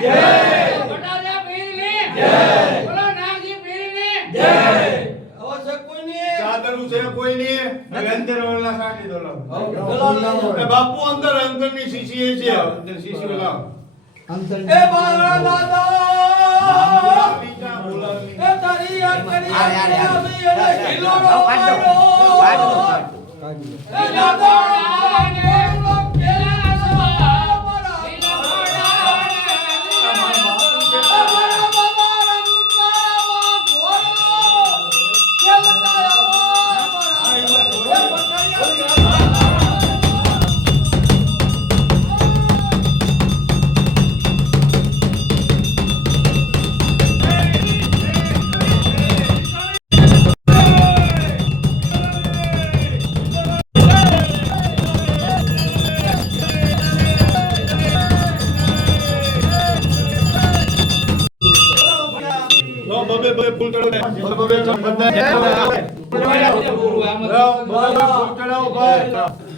જય બટારિયા પીરની જય બોલો નાગજી પીરની જય અવશ્ય કોઈની સાદરું છે કોઈની અંદર ઓલા કાઢી દો લો ગલાલ એ બાપુ અંદર અંદરની શીશી છે અંદર શીશી લાવ એ બાળા દાદા બીજા બોલાવની એ તારી યાદ કરી આ યાર, યાર. અને હિલોરો કાઢ દો, કાઢ દો, કાઢ દો. એ દાદા લો બબે ફૂલ ચડાવ બબે બધા ફૂલ ચડાવો ભાઈ